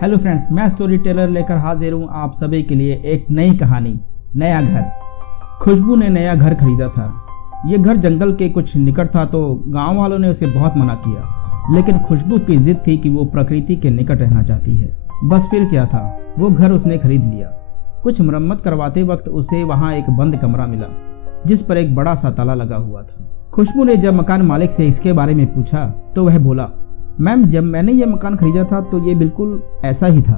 Hello friends, मैं story teller लेकर हाजिर हूँ आप सभी के लिए एक नई कहानी। नया घर। खुशबू ने नया घर खरीदा था। ये घर जंगल के कुछ निकट था तो गांव वालों ने उसे बहुत मना किया, लेकिन खुशबू की जिद थी कि वो प्रकृति के निकट रहना चाहती है। बस फिर क्या था, वो घर उसने खरीद लिया। कुछ मरम्मत करवाते वक्त उसे वहाँ एक बंद कमरा मिला जिस पर एक बड़ा सा ताला लगा हुआ था। खुशबू ने जब मकान मालिक से इसके बारे में पूछा तो वह बोला, मैम, जब मैंने ये मकान खरीदा था तो ये बिल्कुल ऐसा ही था,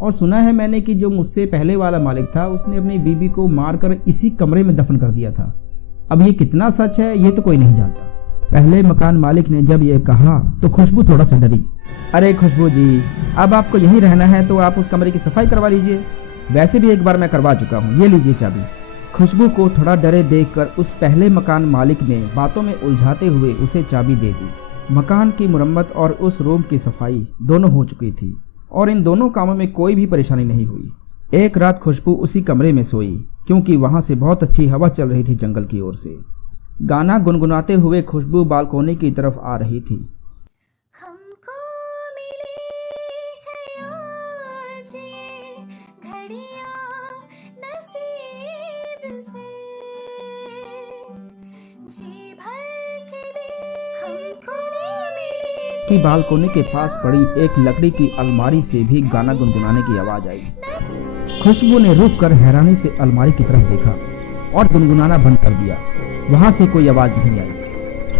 और सुना है मैंने कि जो मुझसे पहले वाला मालिक था उसने अपनी बीबी को मारकर इसी कमरे में दफन कर दिया था। अब ये कितना सच है ये तो कोई नहीं जानता। पहले मकान मालिक ने जब ये कहा तो खुशबू थोड़ा सा डरी। अरे खुशबू जी, अब आपको यहीं रहना है तो आप उस कमरे की सफाई करवा लीजिए। वैसे भी एक बार मैं करवा चुका हूँ, ये लीजिए चाबी। खुशबू को थोड़ा डरे देखकर उस पहले मकान मालिक ने बातों में उलझाते हुए उसे चाबी दे दी। मकान की मुरम्मत और उस रूम की सफाई दोनों हो चुकी थी और इन दोनों कामों में कोई भी परेशानी नहीं हुई। एक रात खुशबू उसी कमरे में सोई क्योंकि वहां से बहुत अच्छी हवा चल रही थी जंगल की ओर से। गाना गुनगुनाते हुए खुशबू बालकोनी की तरफ आ रही थी। हमको मिली है आज ये घड़ियां नसीब से, जी भर के दे हमको मिली। की बालकोनी के पास पड़ी एक लकड़ी की अलमारी से भी गाना गुनगुनाने की आवाज आई। खुशबू ने रुक कर हैरानी से अलमारी की तरफ देखा और गुनगुनाना बंद कर दिया। वहां से कोई आवाज नहीं आई।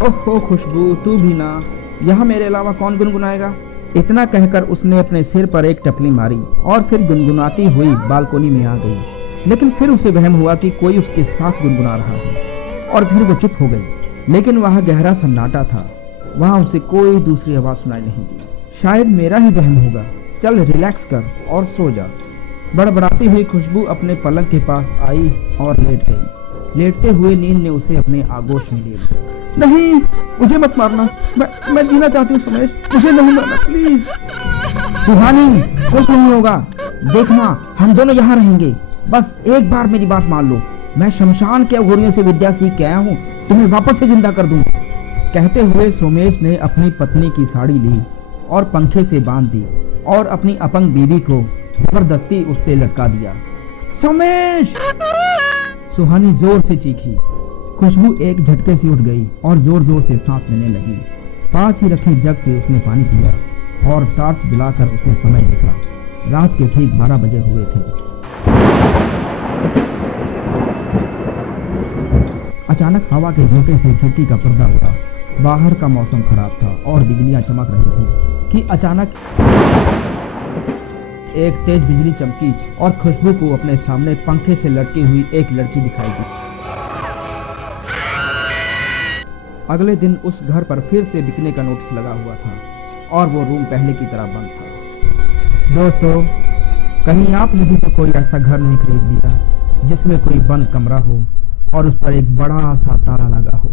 ओहो खुशबू, तू भी ना, यहाँ मेरे अलावा कौन गुनगुनाएगा? इतना कहकर उसने अपने सिर पर एक टपली मारी और फिर गुनगुनाती हुई बालकोनी में आ गई। लेकिन फिर उसे वहम हुआ कि कोई उसके साथ गुनगुना रहा है और फिर वो चुप हो गई। लेकिन वह गहरा सन्नाटा था, वहां उसे कोई दूसरी आवाज सुनाई नहीं दी। शायद मेरा ही वहम होगा, चल रिलैक्स कर और सो जा। बड़बड़ाती हुई खुशबू अपने पलंग के पास आई और लेट गई। लेटते हुए नींद ने उसे अपने आगोश में ले लिया। नहीं, मुझे मत मारना, मैं जीना चाहती हूँ सुमेश, मुझे नहीं मारना प्लीज। सुहानी, कुछ नहीं होगा, देखना हम दोनों यहाँ रहेंगे। बस एक बार मेरी बात मान लो, मैं शमशान के अघोरियों से विद्या सीख के आया हूँ, तुम्हें वापस से जिंदा कर दूंगा। कहते हुए सोमेश ने अपनी पत्नी की साड़ी ली और पंखे से बांध दी और अपनी अपंग बीवी को जबरदस्ती उससे लटका दिया। सोमेश! सुहानी जोर से चीखी। खुशबू एक झटके से उठ गई और जोर जोर से सांस लेने लगी। पास ही रखे जग से उसने पानी पिया और टॉर्च जलाकर उसने समय देखा। रात के ठीक 12 बजे हुए थे। अचानक हवा के झोंके से खिड़की का पर्दा उड़ा। बाहर का मौसम खराब था और बिजलियां चमक रही थी कि अचानक एक तेज बिजली चमकी और खुशबू को अपने सामने पंखे से लटकी हुई एक लड़की दिखाई दी। अगले दिन उस घर पर फिर से बिकने का नोटिस लगा हुआ था और वो रूम पहले की तरह बंद था। दोस्तों, कहीं आप ने भी तो कोई ऐसा घर नहीं खरीद लिया जिसमें कोई बंद कमरा हो और उस पर एक बड़ा सा ताला लगा हो?